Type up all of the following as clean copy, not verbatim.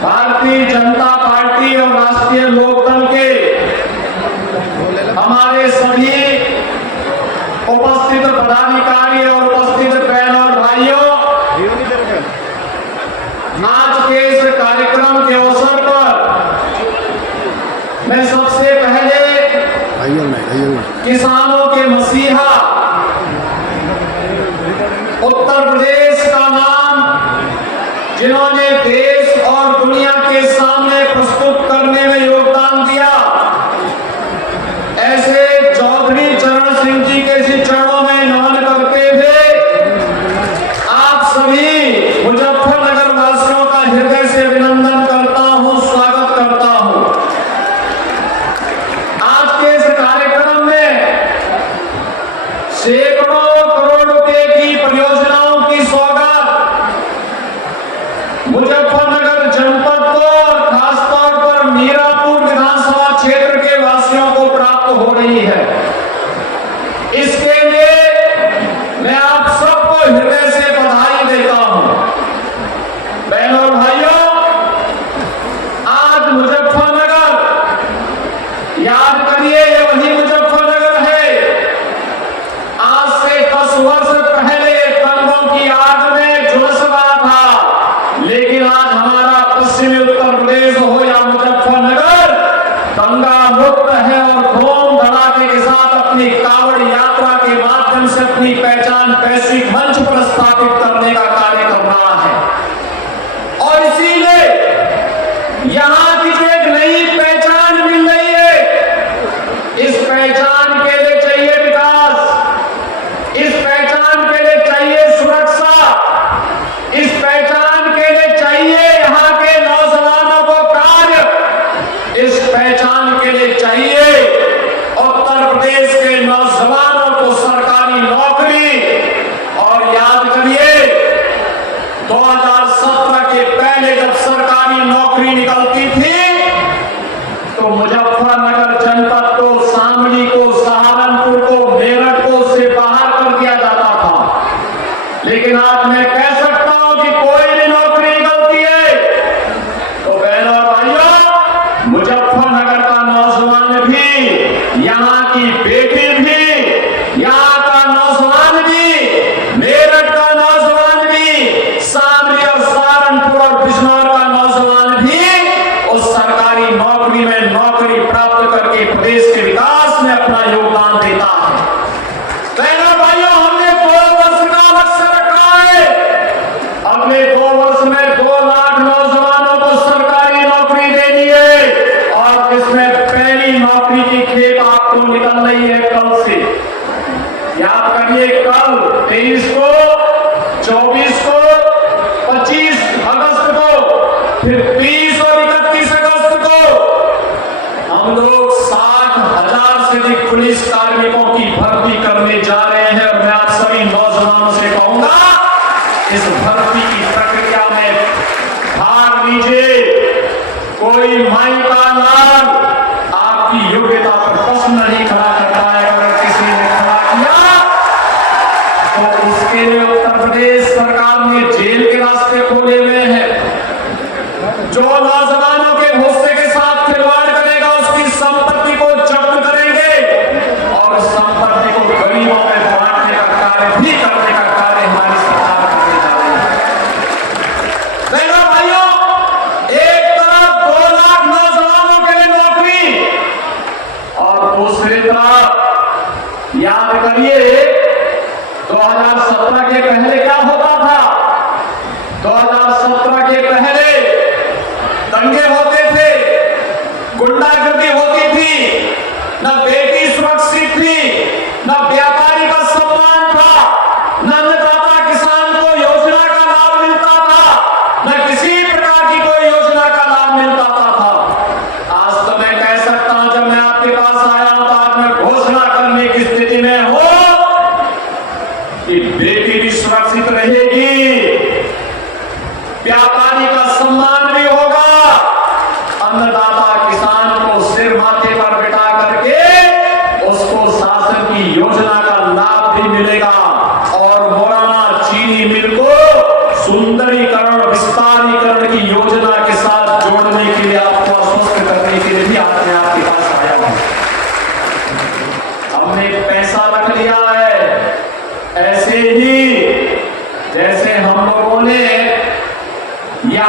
Bharatiya Janata party और राष्ट्रीय लोकदल के हमारे सभी उपस्थित पदाधिकारी और उपस्थित बहन और भाइयों, आज के इस कार्यक्रम के अवसर पर मैं सबसे पहले किसानों के मसीहा उत्तर प्रदेश का नाम, जिन्होंने देश और दुनिया के सामने प्रस्तुत करने में योगदान दिया, ऐसे चौधरी चरण सिंह जी के इसी चरणों में नमन करते हुए आप सभी मुजफ्फरनगर वासियों का हृदय से अभिनंदन करता हूं, स्वागत करता हूं। आज के इस कार्यक्रम में सैकड़ों करोड़ रुपए की परियोजनाओं की सौगात मुजफ्फरनगर जनपद को और खासतौर पर मीरापुर विधानसभा क्षेत्र के वासियों को प्राप्त हो रही है। इसके लिए मैं आप सबको हृदय से बधाई देता हूं। बहनों और भाइयों, आज मुजफ्फरनगर, याद करिए, ये वही मुजफ्फरनगर है। आज से 10 वर्ष पहले दंगों की आग में झुलस रहा था, लेकिन आज हमारा पश्चिमी उत्तर प्रदेश हो या मुजफ्फरनगर दंगा मुक्त है और धूम धड़ाके के साथ अपनी कांवड़ यात्रा के माध्यम से अपनी पहचान वैश्विक मंच पर स्थापित करने का कार्य कर रहा है। और इसीलिए यहाँ की जो एक नई पहचान मिल रही है, इस पहचान के लिए चाहिए विकास, इस पहचान के लिए चाहिए सुरक्षा, इस पहचान के लिए चाहिए यहाँ के नौजवानों को कार्य, इस पहचान के लिए चाहिए उत्तर प्रदेश के नौजवानों को सरकारी नौकरी। और याद करिए, 2017 के पहले जब सरकारी नौकरी निकलती थी तो मुजफ्फरनगर जनपद को, शामली को, सहारनपुर को, मेरठ को उससे बाहर कर दिया जाता था। लेकिन आज मैं कह सकता हूं कि कोई भी नौकरी निकलती है तो बहनों और भाइयों, मुजफ्फरनगर का नौजवान भी, यहाँ की बेटी भी, यहाँ का नौजवान भी, मेरठ का नौजवान भी, शामली और सहारनपुर और बिजनौर का नौजवान भी उस सरकारी नौकरी में नौकरी प्राप्त करके प्रदेश के विकास में अपना योगदान देता है। बहनों भाइयों, हमने 2 वर्ष का लक्ष्य रखा है। अगले 2 वर्ष में 2 लाख नौजवानों को सरकारी नौकरी देनी है और इसमें पहली नौकरी की खेप आपको निकल रही है कल से। याद करिए, कल 23 को, 24 को, 25 अगस्त को, फिर 30 और 31 अगस्त को हम लोग 60,000 से अधिक पुलिस कार्मिकों की भर्ती करने जा रहे हैं। और मैं आप सभी नौजवानों से कहूंगा, इस भर्ती की प्रक्रिया में भाग लीजिए। कोई माई का लाल आपकी योग्यता पर प्रश्न नहीं खड़ा करता है। अगर किसी ने खड़ा किया तो इसके लिए उत्तर प्रदेश सरकार ने जेल के रास्ते खोले हुए हैं। जो नौजवानों के भरोसे के साथ खिलवाड़ करेगा उसकी संपत्ति को जब्त करेंगे और संपत्ति को गरीबों में बांटने का कार्य भी करने का कार्य हमारी सरकार करने जा रही है। बहनों भाइयों, एक तरफ 2 लाख नौजवानों के लिए नौकरी और दूसरी तरफ याद करिए, 2017 के पहले क्या होता था? 2017 के पहले दंगे होते थे, गुंडागर्दी होती थी, न बेटी सुरक्षित थी, न व्यापारी का सम्मान था, न अन्नदाता किसान को योजना का लाभ मिलता था, न किसी प्रकार की कोई योजना का लाभ मिलता था। आज तो मैं कह सकता हूं, जब मैं आपके पास आया हूं तो आज मैं घोषणा करने की स्थिति में हूं कि बेटी भी सुरक्षित रहेगी, व्यापारी का सम्मान भी होगा, अन्नदाता किसान को सिर माथे पर बिठा करके उसको शासन की योजना का लाभ भी मिलेगा और मोराना चीनी मिल को सुंदरीकरण विस्तारीकरण की योजना के साथ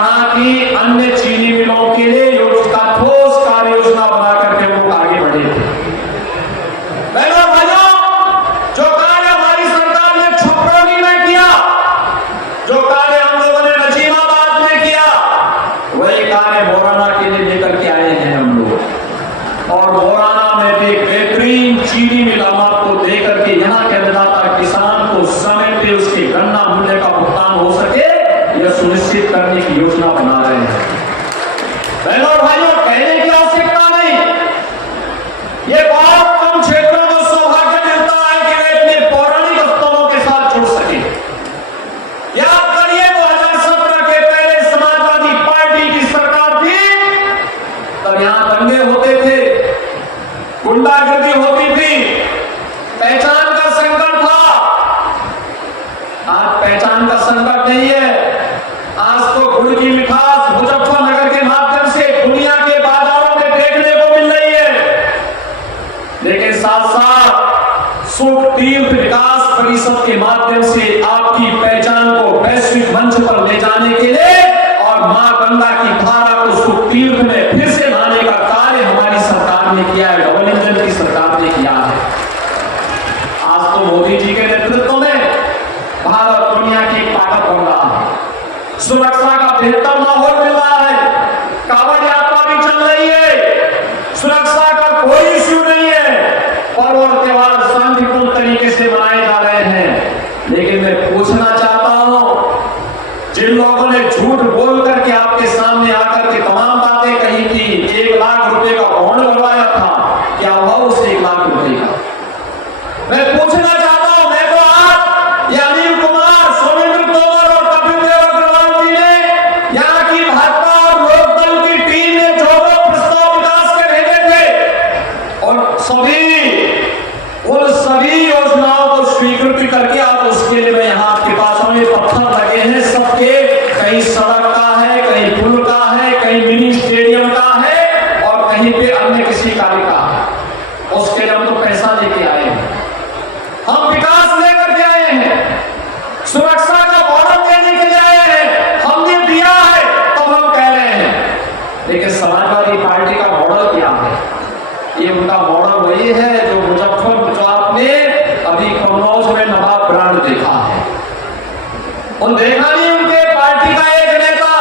यहाँ की अन्य चीनी मिलों के लिए योजना ठोस कार्य योजना बना करके लोग आगे बढ़े थे। बहनों भाइयों, जो कार्य हमारी सरकार ने छपरौली में किया, जो कार्य हम लोगों ने नजीमाबाद में किया, वही कार्य मोराना के लिए लेकर के आए हैं हम लोग। और मोराना में भी बेहतरीन चीनी मिल हम आपको देकर के यहाँ के अन्नदाता किसान को समय पे उसके गन्ना मूल्य का भुगतान हो सके यह सुनिश्चित करने की योजना बना रहे हैं। बहनों और भाइयों, कहने की आवश्यकता नहीं, ये बहुत कम क्षेत्रों को सौभाग्य मिलता है कि वे अपने पौराणिक स्तंभों के साथ जुड़ सके। याद करिए 2017 के पहले समाजवादी पार्टी की सरकार थी, तब यहां दंगे होते थे, गुंडागर्दी होती थी, पहचान का संकट था। आज पहचान का संकट नहीं है। आज तो गुड़ की मिठास मुजफ्फरनगर के माध्यम से दुनिया के बाजारों में देखने को मिल रही है। लेकिन साथ साथ सुख तीर्थ विकास परिषद के माध्यम से आपकी पहचान को वैश्विक मंच पर ले जाने के लिए और मां गंगा की धारा को सुख तीर्थ में फिर से लाने का कार्य हमारी सरकार ने किया है, डबल इंजन की सरकार ने किया है। आज तो मोदी जी के नेतृत्व में भारत दुनिया की ताकत बन रहा है, सुरक्षा का बेहतर माहौल मिल रहा है, कांवड़ यात्रा भी चल रही है, सुरक्षा का कोई इश्यू नहीं है, पर्व और त्योहार शांतिपूर्ण तरीके से मनाए जा रहे हैं। लेकिन मैं पूछना चाहता हूं, जिन लोगों ने झूठ बोल करके आपके सामने आकर के तमाम बातें कही थी, 1 लाख रुपए का बॉन्ड बनवाया था, क्या हुआ उस 1 लाख रुपए का? मैं पूछना चाहता हूं, मैं तो आज ये अनिल कुमार, सोमेंद्र तोमर और कपिल देव अग्रवाल जी ने यहाँ की भाजपा और लोकदल की टीम ने जो प्रस्ताव विकास के भेजे थे और उन सभी योजनाओं को स्वीकृति करके आप उसके लिए मैं यहाँ आपके पास में पत्थर लगे हैं सबके, कहीं सड़क का है, कहीं पुल का है, कहीं मिनी स्टेडियम का है और कहीं पे अन्य किसी कार्य का है। उसके लिए हम तो पैसा लेके आए हैं, हम विकास लेकर के आए हैं, सुरक्षा का बॉर्डर देने के लिए आए हैं, हमने दिया है तो हम कह रहे हैं। लेकिन समाजवादी पार्टी का मॉडल क्या है? ये उनका मॉडल वही है जो मुजफ्फरपुर, जो आपने अभी कन्नौज में नवाब ब्रांड देखा है, उन देखा नहीं उनके पार्टी का एक नेता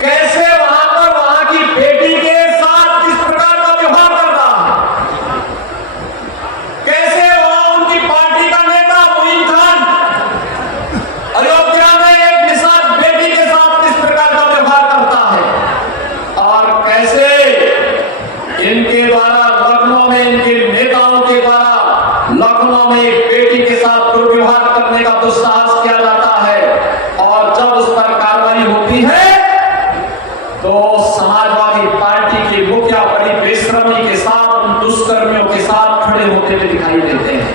कैसे वहां पर वहां की बेटी के साथ किस प्रकार का व्यवहार कर रहा है, कैसे वहां उनकी पार्टी का नेता मोइन खान अयोध्या में एक निषाद बेटी के साथ किस प्रकार का व्यवहार करता है और कैसे इनके द्वारा लखनऊ में, इनके नेताओं के द्वारा लखनऊ में एक बेटी के साथ दुर्व्यवहार करने का दुस्साहस किया जाता है और जब उस पर कार्रवाई होती है तो समाजवादी पार्टी के मुखिया बड़ी बेशर्मी के साथ उन दुष्कर्मियों के साथ खड़े होते हुए दिखाई देते हैं।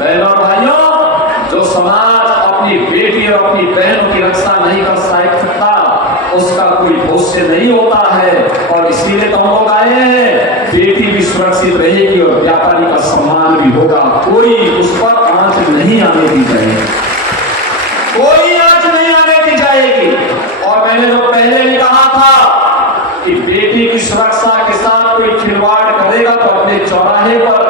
बहनों और भाइयों, जो समाज अपनी बेटी और अपनी बहनों की रक्षा नहीं कर सकता उसका कोई भविष्य नहीं होता है और इसीलिए तो हम लोग आए हैं, बेटी भी सुरक्षित रहेगी और व्यापारी का सम्मान भी होगा, कोई उस पर आंच नहीं आने दी जाएगी, कोई आंच नहीं आने दी जाएगी। और मैंने जो पहले भी कहा था कि बेटी की सुरक्षा के साथ कोई खिलवाड़ करेगा तो अपने चौराहे पर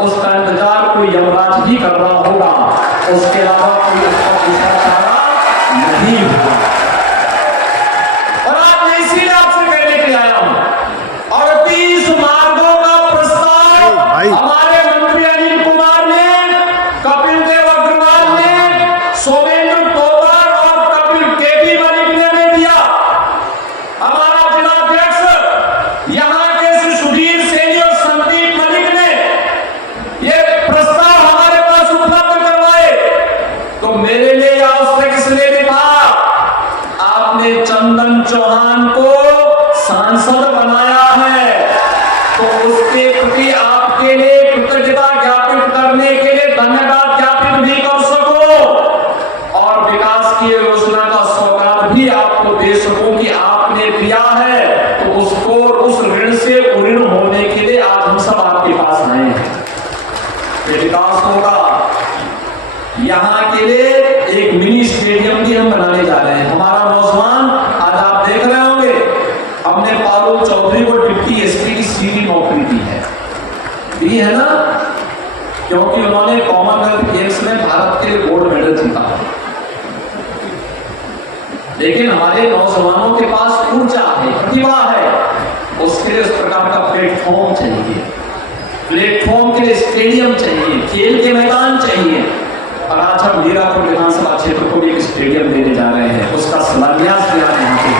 उसका इंतजार कोई यमराज ही कर रहा होगा, उसके अलावा कोई उसका दूसरा चारा नहीं होगा। और आज मैं इसीलिए आपसे कहने के लिए आया हूं, 38 मार्गों का प्रस्ताव हमारे मंत्री अनिल कुमार ने, कपिल देव अग्रवाल ने, सोमेंद्र तोमर और कपिल केपी मलिक ने दिया। हमारा जिलाध्यक्ष यहाँ के श्री सुधीर सेनी और संदीप मलिक ने ये प्रस्ताव हमारे पास उपलब्ध करवाए। तो मेरे लिए आवश्यक इसलिए भी था, आपने चंदन चौहान को सांसद बनाया है तो उसके प्रति आपके लिए कृतज्ञता ज्ञापित करने के लिए धन्यवाद ज्ञापित भी कर सको और विकास की योजना का सौगात भी आपको दे सकूं कि आपने दिया है, तो उसको उस ऋण से ऋण होने के लिए आज हम सब आपके पास आए हैं। विकास होगा, यहाँ के लिए एक मिनी स्टेडियम भी हम बनाने जा रहे हैं। हमारा हमारे नौजवानों के पास ऊर्जा है, प्रतिभा है, उसके लिए उस प्रकार का प्लेटफॉर्म चाहिए। प्लेटफॉर्म के लिए स्टेडियम चाहिए, खेल के मैदान चाहिए। और आज हम मीरापुर विधानसभा क्षेत्र को भी एक स्टेडियम देने जा रहे हैं, उसका शिलान्यास यहाँ पे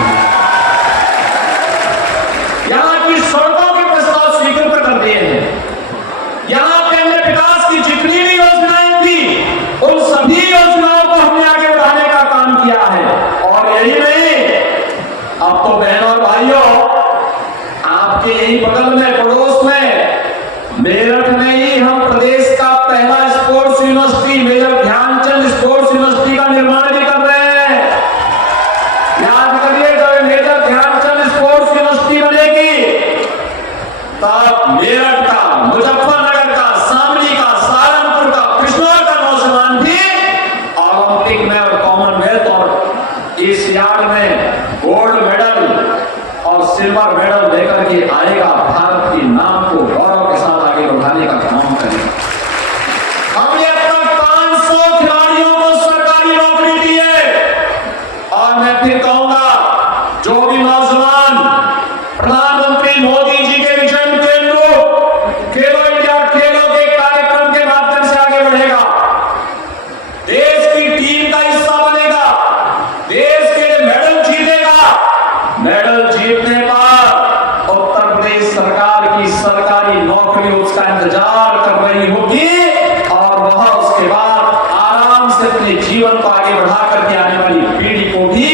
यहाँ की सड़कों के प्रस्ताव स्वीकृत कर दिए हैं। यहाँ पे हमने विकास की जितनी भी योजनाएं थी उन सभी योजनाओं को हमने आगे बढ़ाने का काम किया है। और यही नहीं, अब तो बहनों और भाइयों, आपके यही बगल में, पड़ोस में मेरठ में ही हम प्रदेश का पहला sports university major Dhyanchand sports university का निर्माण भी कर रहे हैं। याद करिए, जब मेजर ध्यानचंद स्पोर्ट्स यूनिवर्सिटी बनेगी तब मेरठ का, मुजफ्फरनगर का, शामली का, सहारनपुर का, कृष्णा का नौजवान भी ओलंपिक में और कॉमनवेल्थ और एशियाड में गोल्ड मेडल और सिल्वर मेडल लेकर के आएगा। भारत के नाम को गौरव के साथ आगे बढ़ाने का काम करेगा। हमने अब तक 500 खिलाड़ियों को सरकारी नौकरी दी है। और मैं फिर कहूंगा, जो भी नौजवान प्रधानमंत्री मोदी जी के विजन के अनुरूप खेलो इंडिया खेलों के कार्यक्रम के माध्यम से आगे बढ़ेगा, देश की टीम का हिस्सा बनेगा, देश के लिए मेडल जीतेगा, मेडल जीतने पर उत्तर प्रदेश सरकार की सरकारी नौकरी उसका इंतजार कर रही होगी और वह उसके बाद आराम से अपने जीवन को आगे बढ़ा करके आने वाली पीढ़ी को भी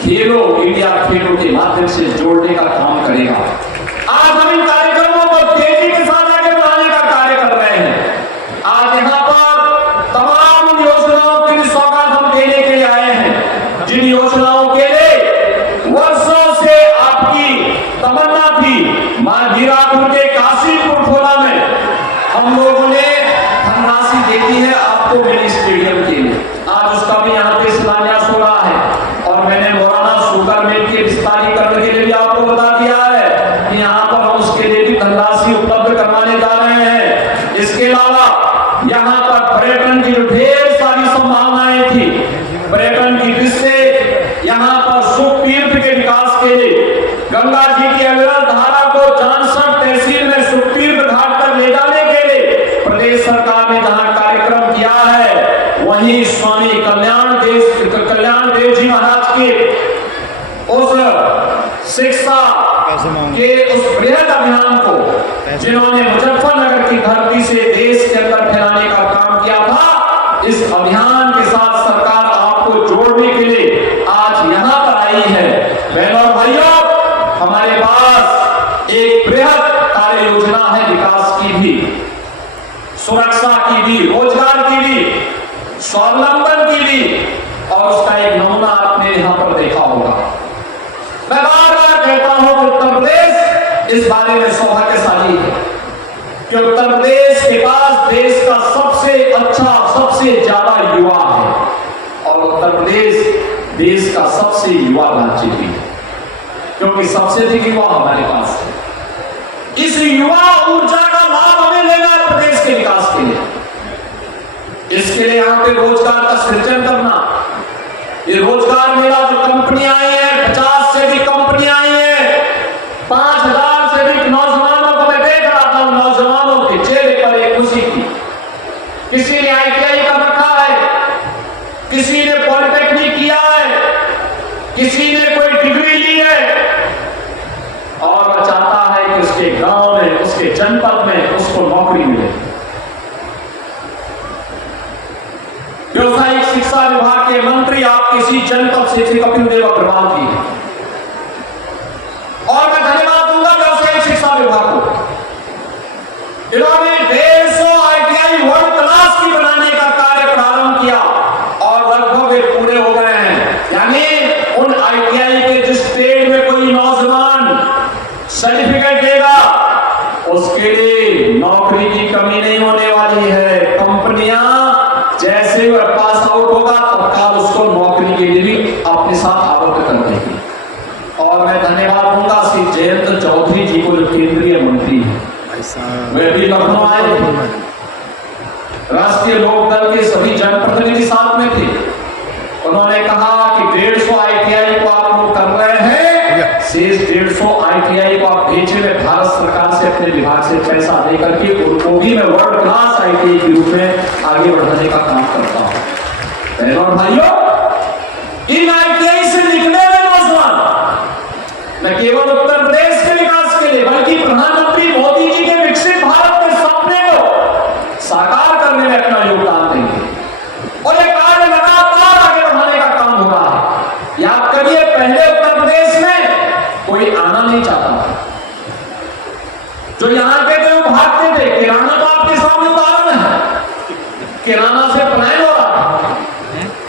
खेलो इंडिया खेलों के माध्यम से जोड़ने का काम करेगा। आज हम इन कार्यक्रमों को तेजी के साथ आगे बढ़ाने का कार्य कर रहे हैं। आज यहाँ पर तमाम योजनाओं की सौगात हम देने के लिए आए हैं, जिन योजनाओं के लिए वर्षों से आपकी तमन्ना थी। मां हीरापुर के काशीपुर खोला में हम लोगों ने धनराशि देती है आपको मिनी स्टेडियम के लिए, आज उसका भी यहाँ पे शिलान्यास हो रहा है। और मैंने मोराना शुगर मिल के विस्तारीकरण के लिए भी आपको बता दिया है कि यहाँ पर हम उसके लिए भी धनराशि उपलब्ध करवाने जा रहे हैं। इसके अलावा यहाँ पर पर्यटन की जो ढेर सारी संभावनाएं थी, पर्यटन की दृष्टि यहाँ पर सुख तीर्थ के विकास के लिए गंगा जी की अविरल धारा को जानसठ तहसील में सुख तीर्थ घाट तक ले जाने के लिए प्रदेश सरकार ने जहां कार्यक्रम किया है, वहीं स्वामी कल्याण देव जी महाराज के उस शिक्षा के उस बृहद अभियान को जिन्होंने मुजफ्फरनगर की धरती से देश के अंदर फैलाने का काम किया था, इस अभियान के साथ सरकार आपको जोड़ने के लिए आज यहाँ पर आई है। बहनों और भाइयों, हमारे पास एक बृहद कार्य योजना है, विकास की भी, सुरक्षा की भी, रोजगार की भी, स्वावलंबन की भी, और उसका एक नमूना आपने यहाँ पर देखा होगा। मैं बार बार कहता हूं कि उत्तर प्रदेश इस बारे में सौभाग्यशाली है कि उत्तर प्रदेश के पास देश का सबसे अच्छा, सबसे ज्यादा युवा है और उत्तर प्रदेश देश का सबसे युवा राज्य भी है, क्योंकि सबसे अधिक युवा हमारे पास है। इस युवा ऊर्जा का लाभ हमें लेना है प्रदेश के विकास के लिए। इसके लिए यहाँ पे रोजगार का सृजन करना, ये रोजगार मेला जो कंपनियां आई है, 50 से भी कंपनियां आई है, 5000 से अधिक नौजवानों को मैं देख रहा था, नौजवानों के चेहरे पर एक खुशी थी। किसी ने ITI कर रखा है, किसी ने पॉलिटेक्निक किया है, किसी ने कोई डिग्री ली है, और वह चाहता है कि उसके गांव में, उसके जनपद में उसको नौकरी मिले। व्यावसायिक शिक्षा विभाग के मंत्री आप किसी जनपद से थे, कपिल देव अग्रवाल जी, और मैं धन्यवाद दूंगा व्यावसायिक शिक्षा विभाग को। इन्होंने 150 ITI वर्ल्ड क्लास की बनाने का कार्य प्रारंभ किया और लगभग वे पूरे हो गए हैं। यानी उन ITI के जिस ट्रेड में कोई नौजवान सर्टिफिकेट लेगा, उसके लिए नौकरी की कमी नहीं होने वाली है। कंपनियां जैसे वह पास आउट होगा तत्काल उसको नौकरी के लिए भी अपने साथ आबद्ध कर देगी। और मैं धन्यवाद दूंगा श्री जयंत चौधरी जी को, जो केंद्रीय मंत्री हैं, वे भी लखनऊ आए, राष्ट्रीय लोकदल के सभी जनप्रतिनिधि साथ में थे। उन्होंने कहा कि 150 ITI को शेष 150 ITI को आप भेजे में भारत सरकार से अपने विभाग से पैसा देकर के उनको भी मैं वर्ल्ड क्लास ITI के रूप में आगे बढ़ाने का काम करता हूं। बहनों और भाइयों, इन ITI से निकले हुए नौजवान न केवल उत्तर प्रदेश के विकास के लिए बल्कि प्रधानमंत्री मोदी जी के विकसित भारत के सपने को साकार करने में अपना योगदान देंगे और ये कार्य लगातार आगे बढ़ाने का काम हो रहा है। याद करिए, पहले उत्तर प्रदेश में कोई आना नहीं चाहता, जो यहां के थे वो भागते थे। किराना तो आपके सामने उदाहरण है, किराना से पलायन हो रहा था,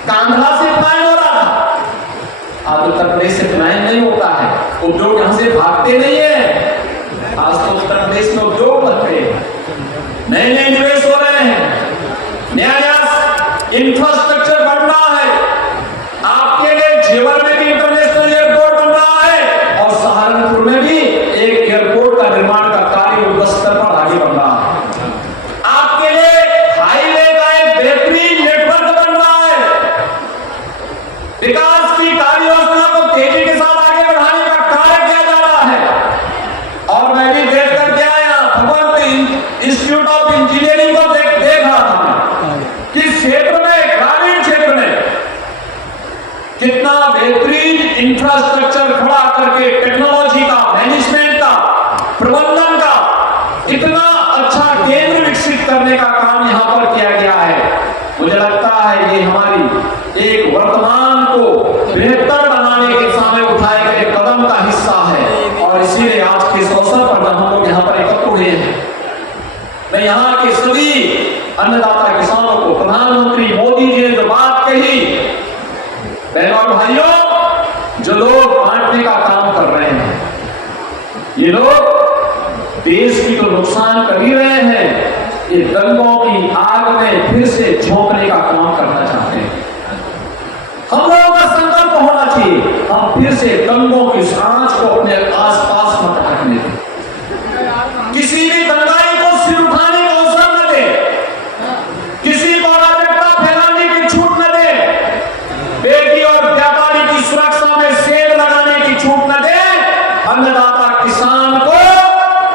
कांधला से पलायन हो रहा था। आज उत्तर प्रदेश से पलायन नहीं होता है, उद्योग यहां से भागते नहीं है। आज तो उत्तर प्रदेश में उद्योग बनते हैं, नए नए निवेश हो रहे हैं, नया नया इंफ्रास्ट्रक्चर बन रहा है। आपके लिए जेवर में भी इंटरनेशनल एयरपोर्ट बन रहा है और सहारनपुर में भी एक एयरपोर्ट का निर्माण का कार्य युद्ध स्तर पर आगे बढ़ रहा है। आपके लिए हाईवे का एक बेहतरीन नेटवर्क बन रहा है। विकास की कार्य योजना को तेजी के साथ आगे बढ़ाने का कार्य किया जा रहा है। और मैं भी देख करके आया, भगवंत इंस्टीट्यूट ऑफ इंजीनियरिंग को देख रहा था कि क्षेत्र में, ग्रामीण क्षेत्र में कितना बेहतरीन इंफ्रास्ट्रक्चर खड़ा करके टेक्नोलॉजी का, मैनेजमेंट का, प्रबंधन का इतना अच्छा केंद्र विकसित करने का काम यहां पर किया गया है। मुझे लगता है ये हमारी एक वर्तमान को बेहतर बनाने के सामने उठाए गए कदम का हिस्सा है। और इसीलिए आज के इस अवसर पर जब हम लोग यहाँ पर एकत्र हुए हैं, मैं यहाँ के सभी अन्नदाता किसानों को, प्रधानमंत्री मोदी जी ने जो बात कही, बहनों और भाइयों, जो लोग बांटने का काम कर रहे हैं, ये लोग देश की तो नुकसान कर ही रहे हैं, ये दंगों की आग में फिर से झोंकने का काम करना चाहते हैं। हम लोगों का संकल्प होना चाहिए, हम फिर से दंगों की आंच को अपने आसपास मत रखने दें, किसी भी दंगाई को सिर उठाने का अवसर न दें, किसी को अराजकता फैलाने की छूट न दें, बेटी और व्यापारी की सुरक्षा में सेल लगाने की छूट न दें। अन्नदाता किसान को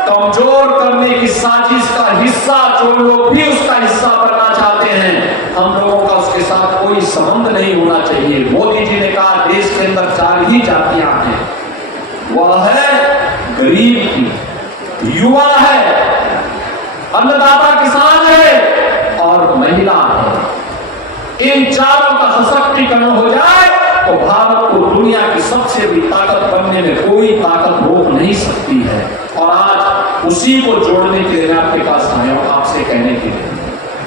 कमजोर करने की साजिश का हिस्सा जो लोग भी उसका हिस्सा बनना चाहते हैं, हम लोगों का उसके साथ कोई संबंध नहीं होना चाहिए। मोदी जी ने कहा देश के अंदर 4 ही जातियां हैं, वह है गरीब की, युवा है, अन्नदाता किसान है और महिला है। इन चारों का सशक्तिकरण हो जाए तो भारत को दुनिया की सबसे बड़ी ताकत बनने में कोई ताकत रोक नहीं सकती है। और आज उसी को जोड़ने के लिए मैं आपके पास आया हूं, आपसे कहने के लिए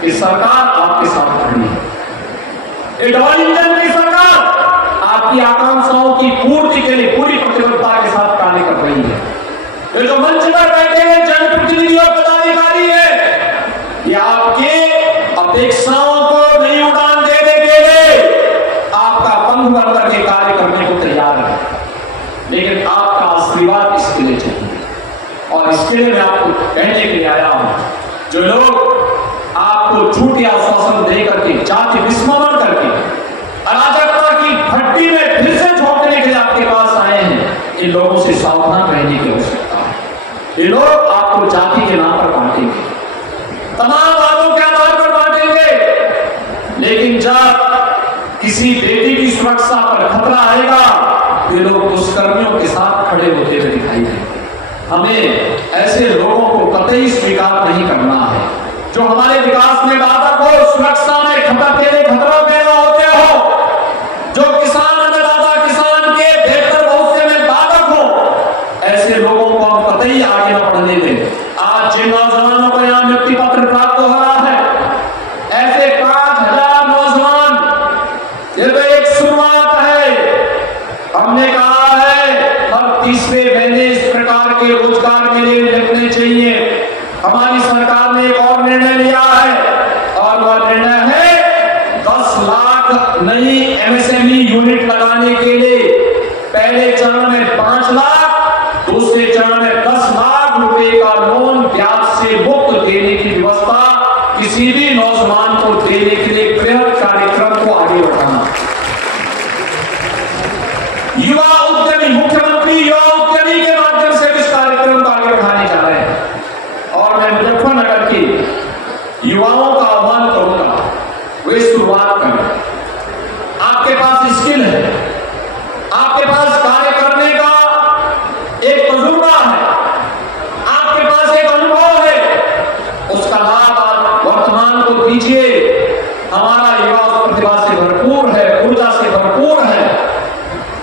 कि सरकार आपके साथ खड़ी है। डबल इंजन की सरकार आपकी आकांक्षाओं की पूर्ति के लिए पूरी प्रतिबद्धता के साथ कार्य कर रही है। ये जो मंच पर बैठे हैं जनप्रतिनिधि और पदाधिकारी है, ये आपके अपेक्षाओं को नई उड़ान देने के लिए आपका पंख बन करके कार्य करने को तैयार है, लेकिन आपका आशीर्वाद इसके लिए चाहिए। और इसके लिए मैं आपको कहने के लिए आया हूं, जो लोग आपको झूठी आश्वासन दे करके, जाति विस्मरण करके, अराजकता की भट्टी में फिर से झोंकने के लिए आपके पास आए हैं, इन लोगों से सावधान रहने की आवश्यकता है। ये लोग आपको जाति के नाम पर बांटेंगे, तमाम बातों के आधार पर बांटेंगे, लेकिन जब किसी बेटी की सुरक्षा पर खतरा आएगा, ये लोग दुष्कर्मियों के साथ खड़े होते हुए दिखाई देंगे। हमें ऐसे लोगों को कतई स्वीकार नहीं करना है, जो हमारे विकास में बाधक हो, सुरक्षा में खतरा पैदा होते हो, जो किसान अन्नदाता किसान के बेहतर भविष्य में बाधक हो, ऐसे लोगों को हम कतई आगे न बढ़ने दें। आज जिन नौजवानों को यहाँ नियुक्ति पत्र प्राप्त हो रहा है, ऐसे 5000 नौजवान, ये तो एक शुरुआत है। हमने कहा है हर तीसरे महीने इस प्रकार के रोजगार मेले लगने चाहिए। हमारी सरकार ने एक और निर्णय लिया है, और वह निर्णय है 10 लाख नई MSME यूनिट लगाने के लिए। पहले चरण में 5 लाख, दूसरे चरण में 10 लाख रुपए का लोन ब्याज से मुक्त देने की व्यवस्था किसी भी नौजवान को देने के लिए बृहद कार्यक्रम को आगे बढ़ाना। युवा उद्यमी मुख्यमंत्री मुख्यमंत्री युवा उद्यमी के माध्यम से इस कार्यक्रम को आगे बढ़ाने जा रहे हैं। और मैं मुजफ्फरनगर के युवाओं का आह्वान करूंगा, वे शुरुआत करें। आपके पास स्किल है, आपके पास कार्य करने का एक तजुर्बा है, आपके पास एक अनुभव है, उसका लाभ आप वर्तमान को दीजिए। हमारा युवा उस प्रतिभा से भरपूर है, ऊर्जा से भरपूर है,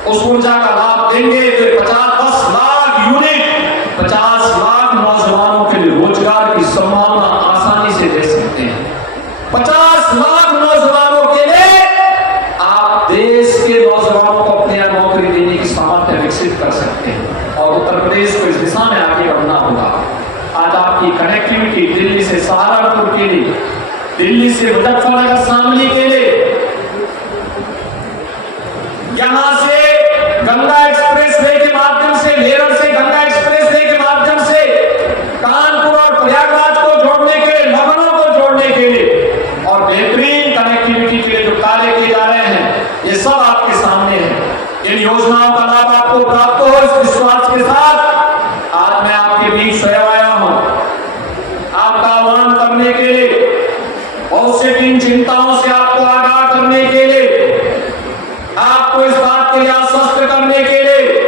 उस ऊर्जा का लाभ देंगे तो 50-10 लाख यूनिट 50 लाख नौजवानों के लिए रोजगार की संभावना आसानी से दे सकते हैं। 50 लाख नौजवानों के लिए आप देश के नौजवानों को अपने यहाँ नौकरी देने की सामर्थ्य विकसित कर सकते हैं और उत्तर प्रदेश को इस दिशा में आगे बढ़ना होगा। आज आपकी कनेक्टिविटी दिल्ली से सहारनपुर के लिए, दिल्ली से मुजफ्फरनगर शामली के लिए, यहां से गंगा एक्सप्रेस वे के माध्यम से, मेरठ से गंगा एक्सप्रेस वे के माध्यम से कानपुर और प्रयागराज को जोड़ने के लिए, लखनऊ को जोड़ने के लिए और बेहतरीन कनेक्टिविटी के लिए जो कार्य किए जा रहे हैं, ये सब आपके सामने है। इन योजनाओं का लाभ आपको प्राप्त हो, इस विश्वास के साथ आज मैं आपके बीच स्वयं आया हूं, आपका आह्वान करने के लिए, बहुत से इन चिंताओं से आपको आगाह करने के लिए, आपको इस बात के लिए आश्वस्त करने के लिए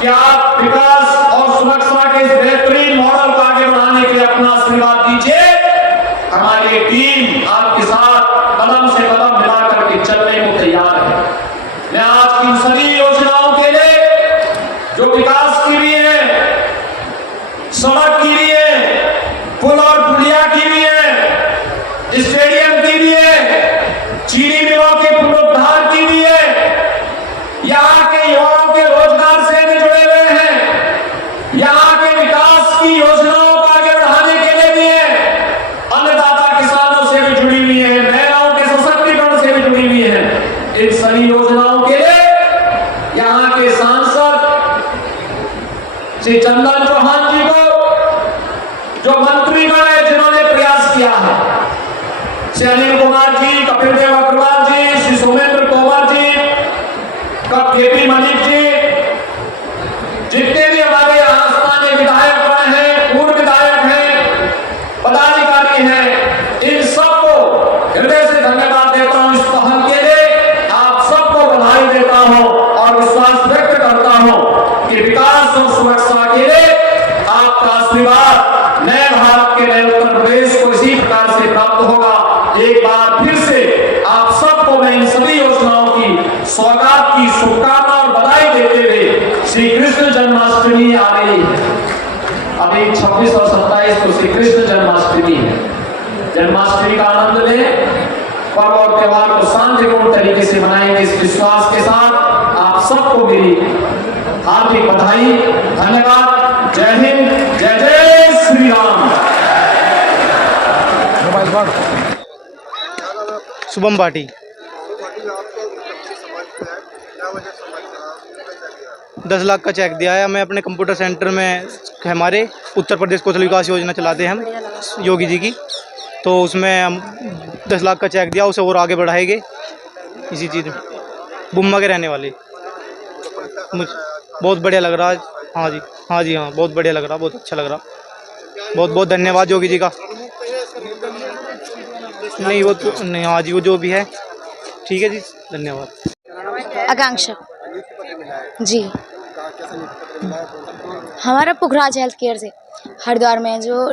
कि आप विकास और सुरक्षा के इस बेहतरीन मॉडल को आगे बढ़ाने के लिए अपना आशीर्वाद दीजिए। हमारी टीम आपके साथ कदम से कदम मिलाकर के चलने को तैयार है। मैं आज की सभी योजनाओं के लिए जो विकास की भी है, सड़क की भी है, पुल और पुलिया की भी है, स्टेडियम की भी है, चीनी मिलों के पुनरुद्धार की भी है, यहाँ के युवाओं के रोजगार से भी जुड़े हुए हैं, यहाँ के विकास की योजनाओं को आगे बढ़ाने के लिए भी है, अन्नदाता किसानों से भी जुड़ी हुई है, महिलाओं के सशक्तिकरण से भी जुड़ी हुई है। इन सभी योजनाओं के लिए यहाँ के सांसद श्री चंदन चौहान जी को, जो मंत्रीगण है जिन्होंने प्रयास किया है, श्री अनिल कुमार जी, कपिल देव अग्रवाल जी, श्री सोमेंद्र तोमर जी, केपी मलिक जी, जितने भी हमारे यहाँ स्थानीय विधायक बने हैं, पूर्व विधायक हैं, पदाधिकारी हैं, इन सबको हृदय से धन्यवाद देता हूँ इस पहल के लिए। आप सबको बधाई देता हूँ और विश्वास व्यक्त करता हूँ कि विकास और सुरक्षा के लिए आपका आशीर्वाद नए भारत के नए उत्तर प्रदेश को इसी प्रकार से प्राप्त होगा। एक बार फिर से आप सबको मैं इन सभी योजनाओं की सौगात की शुभकामना और बधाई देते हुए, श्री कृष्ण जन्माष्टमी आ रही है, अभी 26 और 27 को श्री कृष्ण जन्माष्टमी है। जन्माष्टमी का आनंद लें, पर्व और त्योहार को शांतिपूर्ण तरीके से मनाएंगे इस विश्वास के साथ। आप सबको मेरी हार्दिक बधाई, धन्यवाद। जय हिंद, जय जय श्री राम। शुभम पार्टी। 10 लाख का चेक दिया है। मैं अपने कंप्यूटर सेंटर में, हमारे उत्तर प्रदेश कौशल विकास योजना चलाते हैं हम योगी जी की, तो उसमें हम 10 लाख का चेक दिया, उसे और आगे बढ़ाएंगे इसी चीज़ में। बुम्मा के रहने वाले, मुझे बहुत बढ़िया लग रहा है। हाँ जी, हाँ जी, हाँ, बहुत बढ़िया लग रहा, बहुत अच्छा लग रहा। बहुत बहुत धन्यवाद योगी जी का। नहीं वो तो नहीं, हाँ जी, वो जो भी है ठीक है जी, धन्यवाद। आकांक्षा जी, हमारा पुखराज हेल्थ केयर से हरिद्वार में, जो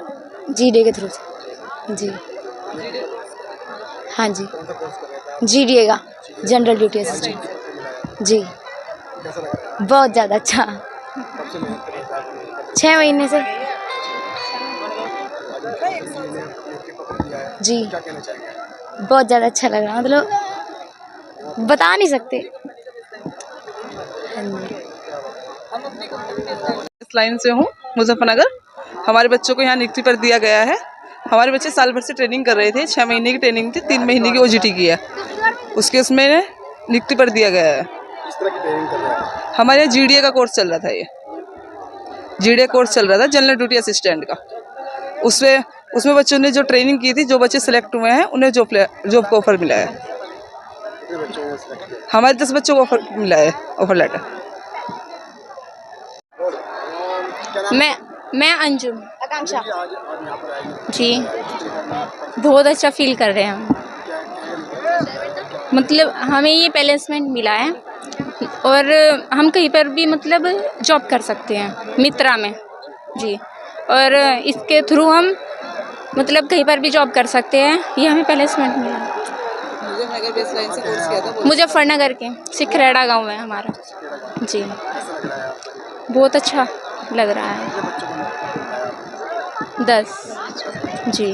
GDA के थ्रू से जी। हाँ जी, GDA का जनरल ड्यूटी असिस्टेंट जी। बहुत ज़्यादा अच्छा, 6 महीने से जी। बहुत ज़्यादा अच्छा लग रहा, मतलब बता नहीं सकते। इस लाइन से हूँ, मुजफ्फरनगर। हमारे बच्चों को यहाँ नियुक्ति पर दिया गया है। हमारे बच्चे साल भर से ट्रेनिंग कर रहे थे, 6 महीने की ट्रेनिंग थी, 3 महीने की OJT की है, उसके उसमें नियुक्ति पर दिया गया है। किस तरह की ट्रेनिंग कर रहे हैं? हमारे यहाँ GDA का कोर्स चल रहा था, ये GDA कोर्स चल रहा था, जनरल ड्यूटी असिस्टेंट का। उसमें बच्चों ने जो ट्रेनिंग की थी, जो बच्चे सिलेक्ट हुए हैं उन्हें जॉब का ऑफर मिला है। कितने बच्चों ने select किया? हमारे 10 बच्चों को ऑफर मिला है, ऑफर लेटर। मैं अंजुम आकांक्षा। आज आज यहाँ पर आई जी बहुत अच्छा फील कर रहे हैं हम। मतलब हमें ये प्लेसमेंट मिला है और हम कहीं पर भी मतलब जॉब कर सकते हैं मित्रा में जी। और इसके थ्रू हम मतलब कहीं पर भी जॉब कर सकते हैं, ये हमें प्लेसमेंट मिला है। मुजफ्फरनगर बेस लाइन से कोर्स किया था। मुजफ्फरनगर के सिखरेड़ा गांव है हमारा जी। बहुत अच्छा लग रहा है। 10 जी।